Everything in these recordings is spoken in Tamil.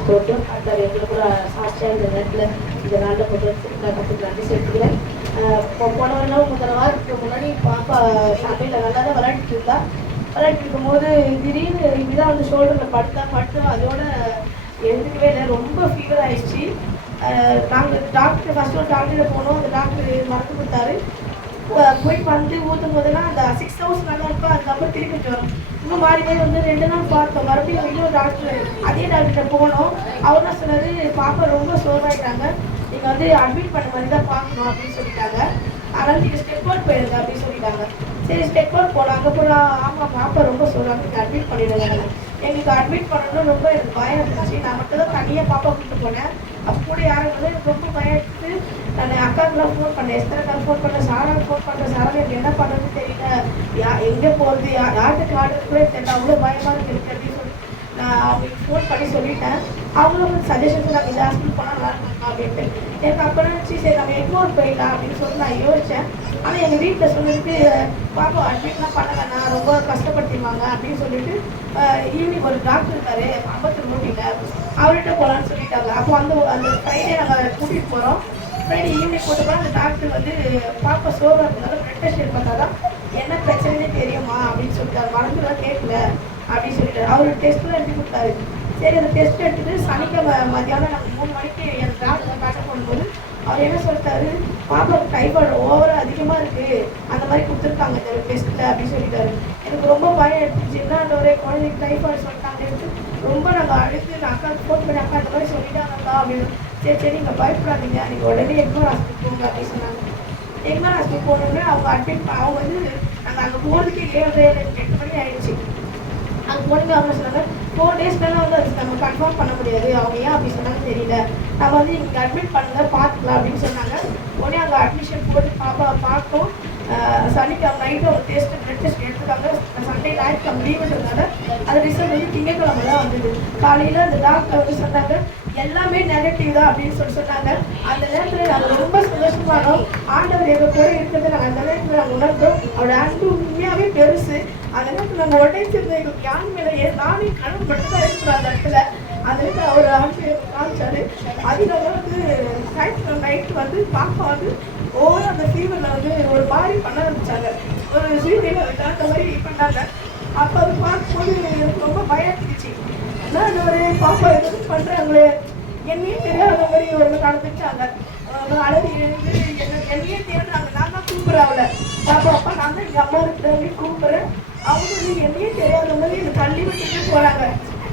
ஸ்தோத்திரம். கர்த்தர் எங்களுக்கு கூட சாட்சியாக இந்த நேரத்தில் இந்த நாளில் கற்றுக்கு நன்றி செலுத்துகிறேன். போன வாரத்துக்கு முன்னாடி பாப்பா சமையல நல்லா தான் விளையாடிட்டு இருந்தா. விளையாடிட்டு இருக்கும்போது திடீர்னு இப்படிதான் வந்து ஷோல்டரில் படுத்து அதோட எழுந்துக்கவே இல்லை. ரொம்ப ஃபீவர் ஆயிடுச்சு. நாங்கள் டாக்டர் ஃபஸ்ட்டு ஒரு டாக்டரை போனோம். அந்த டாக்டர் மருந்து கொடுத்தாரு. போய் வந்து ஊற்றும் போதெல்லாம் அந்த 6 ஹவர்ஸ் நல்லா இருக்கும். அதுக்கப்புறம் திருப்பி வரும். இன்னும் மாறி வந்து 2 நாள் பார்த்தோம். மறுபடியும் இன்னொரு டாக்டர் அதே டாக்டர்கிட்ட போனோம். அவர் என்ன சொன்னார், பாப்பா ரொம்ப சோர்வாயிட்டாங்க, நீங்கள் வந்து அட்மிட் பண்ண மாதிரி தான் பார்க்கணும் அப்படின்னு சொல்லிட்டாங்க. அதனால் நீங்கள் ஸ்டெப் அவுட் போயிடுங்க அப்படின்னு சொல்லிட்டாங்க. சரி ஸ்டெப் அவுட் போனோம். அங்கே போனால் ஆமாம் பாப்பா ரொம்ப சொல்கிறாங்க, நீங்கள் அட்மிட் பண்ணிடுங்க. எங்களுக்கு அட்மிட் பண்ணணும்னு ரொம்ப எனக்கு பயம் இருந்துச்சு. நான் மட்டும் தான் தனியாக பாப்பா கூப்பிட்டு போனேன். அப்போ கூட யாரும் வந்து எனக்கு ரொம்ப பயம் எடுத்து நான் அக்காவுக்குலாம் ஃபோன் பண்ணேன், எஸ்தரக்காவுக்கு ஃபோன் பண்ணேன், சாராவுக்கு ஃபோன் பண்ணேன். சாரா எனக்கு என்ன பண்ணுறதுன்னு தெரியல, எங்கே போகிறது, யார்கிட்ட காட்டுறது கூட தெரியல, அவ்வளோ பயமாக இருக்குது அப்படின்னு சொல்லி நான் அவங்களுக்கு ஃபோன் பண்ணி சொல்லிட்டேன். அவங்களும் வந்து சஜஷன்ஸ் நாங்கள் இந்த ஹாஸ்பிட்டல் போனால் நல்லா இருக்கும் அப்படின்ட்டு. எனக்கு அப்போ நினச்சி சரி நம்ம எக்மோர் போயிடலாம் அப்படின்னு சொல்லி நான் யோசித்தேன். ஆனால் எங்கள் வீட்டில் சொல்லிட்டு பாப்பா அட்மிட்லாம் பண்ண வேணாம், ரொம்ப கஷ்டப்படுத்திடுவாங்க அப்படின்னு சொல்லிட்டு ஈவினிங் ஒரு டாக்டர் இருக்காரு அம்பத்தூர் மூட்டியில், அவர்கிட்ட போகலான்னு சொல்லிட்டாங்க. அப்போ அந்த ஃப்ரைடே நாங்கள் கூட்டிகிட்டு போகிறோம். ஃப்ரைடே ஈவினிங் போட்டு போனால் அந்த டாக்டர் வந்து பாப்பா சோர்வாக இருந்தாலும் ப்ளட் டெஸ்ட் எடுப்பாங்க தான் என்ன பிரச்சனைனே தெரியுமா அப்படின்னு சொல்லிட்டாரு. மருந்துலாம் கேட்கல அப்படின்னு சொல்லிட்டாரு. அவர் டெஸ்ட்லாம் எடுத்து கொடுத்தாரு. சரி அந்த டெஸ்ட் எடுத்துட்டு சனிக்கிழமை மத்தியானம் நாங்கள் 3 மணிக்கு என் டாக்டரை காட்ட போகும்போது அவர் என்ன சொல்லிட்டாரு, பாப்பாவுக்கு டைபாய்டு ஓவராக அதிகமாக இருக்குது, அந்த மாதிரி கொடுத்துருக்காங்க இந்த டெஸ்ட்டில் அப்படின்னு சொல்லிட்டாரு. எனக்கு ரொம்ப பயம் எடுத்துச்சு. என்ன ஒரே குழந்தைக்கு டைபாய்டு சொல்லிட்டாங்க எடுத்து ரொம்ப நாங்கள் அழுத்து நான் அக்காவுக்கு ஃபோன் பண்ணி அக்கா இந்த மாதிரி சொல்லிட்டாங்கக்கா அப்படின்னு. சரி நீங்கள் பயப்படாதீங்க, நீங்கள் உடனே எக்மோர் ஹாஸ்பிட்டல் போங்க அப்படின்னு சொன்னாங்க. எக்மோர் ஹாஸ்பிட்டல் போனோடனே அவங்க அட்மிட் அவங்க வந்து நாங்கள் அங்கே போகிறதுக்கு 7:30 மணி ஆயிடுச்சு. அங்கே போனீங்க அவங்க சொன்னாங்க 4 days மேலே வந்து அது நம்ம கன்ஃபார்ம் பண்ண முடியாது, அவங்க ஏன் அப்படி சொன்னாங்க தெரியல, நம்ம வந்து இங்கே அட்மிட் பண்ணுங்க பார்த்துக்கலாம் அப்படின்னு சொன்னாங்க. உடனே அங்கே அட்மிஷன் போட்டு பாப்பாவை பார்த்தோம். சனிக்கிழமை நைட்டு அவங்க பிளட் டெஸ்ட் எடுத்துக்காங்க. சண்டே ஞாயிற்றுக்கிழமை லீவுன்றதுனால அது ரிசல்ட் வந்து திங்கக்கிழமை தான் வந்தது. காலையில் அந்த டாக்டர் வந்து சொன்னாங்க எல்லாமே நெகட்டிவ் தான் அப்படின்னு சொன்னாங்க. அந்த நேரத்தில் நாங்கள் ரொம்ப சந்தோஷமானோம். ஆண்டவர் எங்கள் கூட இருக்கிறது நாங்கள் அந்த நேரத்தில் நாங்கள் உணர்ந்தோம். அவரோட அன்பு உண்மையாகவே பெருசு. அந்த நேரத்தில் நாங்கள் உடைச்சிருந்தோம். எங்களுக்கு யான் மேலே நானே கடவுள் மட்டும்தான் இருக்கிறோம் அந்த இடத்துல. அந்த நேரத்தில் அவர் ஆண்டு காமிச்சாரு. அதில் வந்து ஞாயிற்றுக்கிழமை நைட்டு வந்து பாப்பா வந்து ஓவர் அந்த ஃபீவரில் வந்து ஒரு மாதிரி பண்ண ஆரம்பிச்சாங்க. ஒரு சீரியல் அந்த மாதிரி பண்ணாங்க. அப்போ அது பார்க்கும்போது எனக்கு ரொம்ப பயந்துச்சு. நான் ஒரு பாப்பா எதுவும் பண்ணுறாங்களே, என்னையே தெரியாத மாதிரி ஒரு நடந்துச்சாங்க. அழகு எழுந்து என்னையே தேடுறாங்க. நான் தான் கூப்பிட்றேன் அவளை, பாப்பா அப்பா நான் தான் எங்கள் அம்மா இருக்கிறவங்க கூப்பிட்றேன். அவங்க வந்து என்னையே தெரியாத மாதிரி என்னை தள்ளி விட்டுட்டு போகிறாங்க.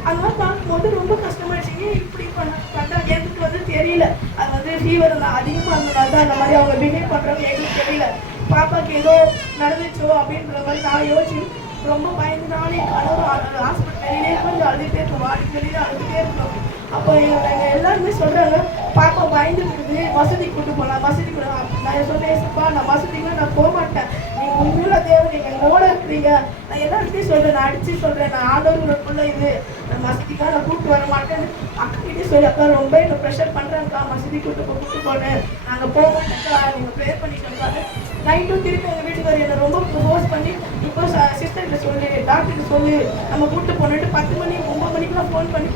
அந்த மாதிரி பார்க்கும்போது ரொம்ப கஷ்டமாயிடுச்சு. ஏன் இப்படி பண்ணுறாங்க எனக்கு வந்து தெரியல. அது வந்து ஃபீவர் அதிகமாக இருந்தனால தான் அந்த மாதிரி அவங்க பிஹேவ் பண்ணுறாங்க எங்களுக்கு தெரியல. பாப்பாவுக்கு ஏதோ நடந்துச்சோ அப்படின்ற மாதிரி நான் யோசிச்சு ரொம்ப பயந்து நானே கணவர் ஹாஸ்பிட்டல் வெளியிலே கொஞ்சம் அழுதுகிட்டே இருக்கோம். வாடிக்கு வெளியில் அழுதுகிட்டே இருக்கோம். அப்போ எங்கள் எல்லாருமே சொல்கிறாங்க பாப்பா பயந்து இருக்குது, வசதி கூட்டு போகலாம், வசதி கூட. நான் சொன்னேன் நான் வசதிக்குலாம் நான் போக மாட்டேன், நீங்கள் உண்மையில தேவை, நீங்கள் எங்களோட இருக்கிறீங்க. நான் எல்லாருக்கிட்டையும் சொல்கிறேன், நான் அடித்து சொல்கிறேன், நான் ஆண்டவர்களுக்குள்ள இது நான் வசதிக்காக நான் கூப்பிட்டு வர மாட்டேன்னு அக்காக்கிட்டே சொல்லி அக்கா ரொம்ப எனக்கு ப்ரெஷர் பண்ணுறேன்க்கா, வசதி கூட்டு போனேன், நாங்கள் போக மாட்டேங்க்கா, நீங்கள் ப்ரேயர் பண்ணிட்டு நைட்டும் திருப்பி எங்கள் வீட்டுக்காரர் என்னை ரொம்ப ப்ரோஸ் பண்ணி இப்போ சிஸ்டர்கிட்ட சொல்லு, டாக்டர்கிட்ட சொல்லு, நம்ம கூப்பிட்டு போனேன்ட்டு 10 மணி 9 மணிக்கெலாம் ஃபோன் பண்ணி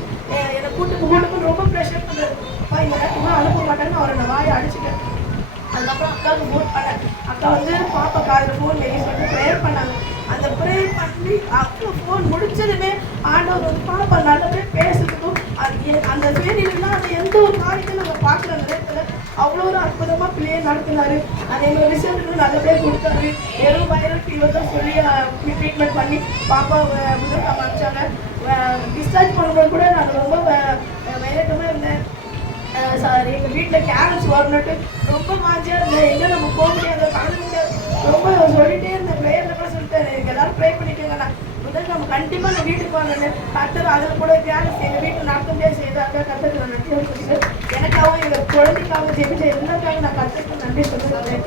என்னை கூப்பிட்டு ரொம்ப ப்ரெஷர் பண்ணுறாரு. அப்பா இந்த நேரத்துக்குலாம் அனுப்ப மாட்டேன்னு அவரை நான் வாயை அடிச்சுட்டேன். அதுக்கப்புறம் அக்காவுக்கு ஃபோன் பண்ணேன். அக்கா வந்து பாப்பா காலையில் ஃபோன் பண்ணி சொல்லிட்டு ப்ரேயர் பண்ணாங்க. அந்த ப்ரேயர் பண்ணி அக்கா ஃபோன் முடிச்சதுமே ஆண்டவர் வந்து பாப்பா நல்லபடியாக பேசுறதுக்கும் அந்த ஃபேரிலாம் அந்த எந்த ஒரு காரியத்தையும் நாங்கள் பார்க்குற நேரத்தில் அவ்வளோ ஒரு அற்புதமாக பிள்ளையை நடத்தினார். அது எங்கள் ரிசல்ட்டு நல்லபடியாக கொடுத்தாரு. வெறும் வைரல் ஃபீவர் தான் சொல்லி ட்ரீட்மெண்ட் பண்ணி பாப்பா முதல் அமைச்சாங்க. டிஸ்சார்ஜ் பண்ணும்போது கூட நான் ரொம்ப விளையாட்டமாக இருந்தேன். எங்கள் வீட்டில் கேரட்ஸ் வரணுட்டு ரொம்ப மாஞ்சியாக இருந்தேன். எங்கே நம்ம போக முடியாது, கலந்து முடியாது, ரொம்ப சொல்லிகிட்டே இருந்தேன். ப்ரேயரில் கூட சொல்லிட்டேன், எனக்கு எல்லோரும் ப்ரே பண்ணிக்கோங்க, நான் முதல் நம்ம கண்டிப்பாக நான் வீட்டுக்கு வாங்கன்னு கத்தர் அதில் கூட தியானம் எங்கள் வீட்டில் நடத்த முடியாது செய்தாங்க. கத்தருக்கு நான் நன்றி சொல்லிட்டு எனக்காகவும் எங்கள் குழந்தைக்காக ஜெபிச்ச எல்லாருக்காக நான் கத்தருக்கு நன்றி சொல்லுவேன்.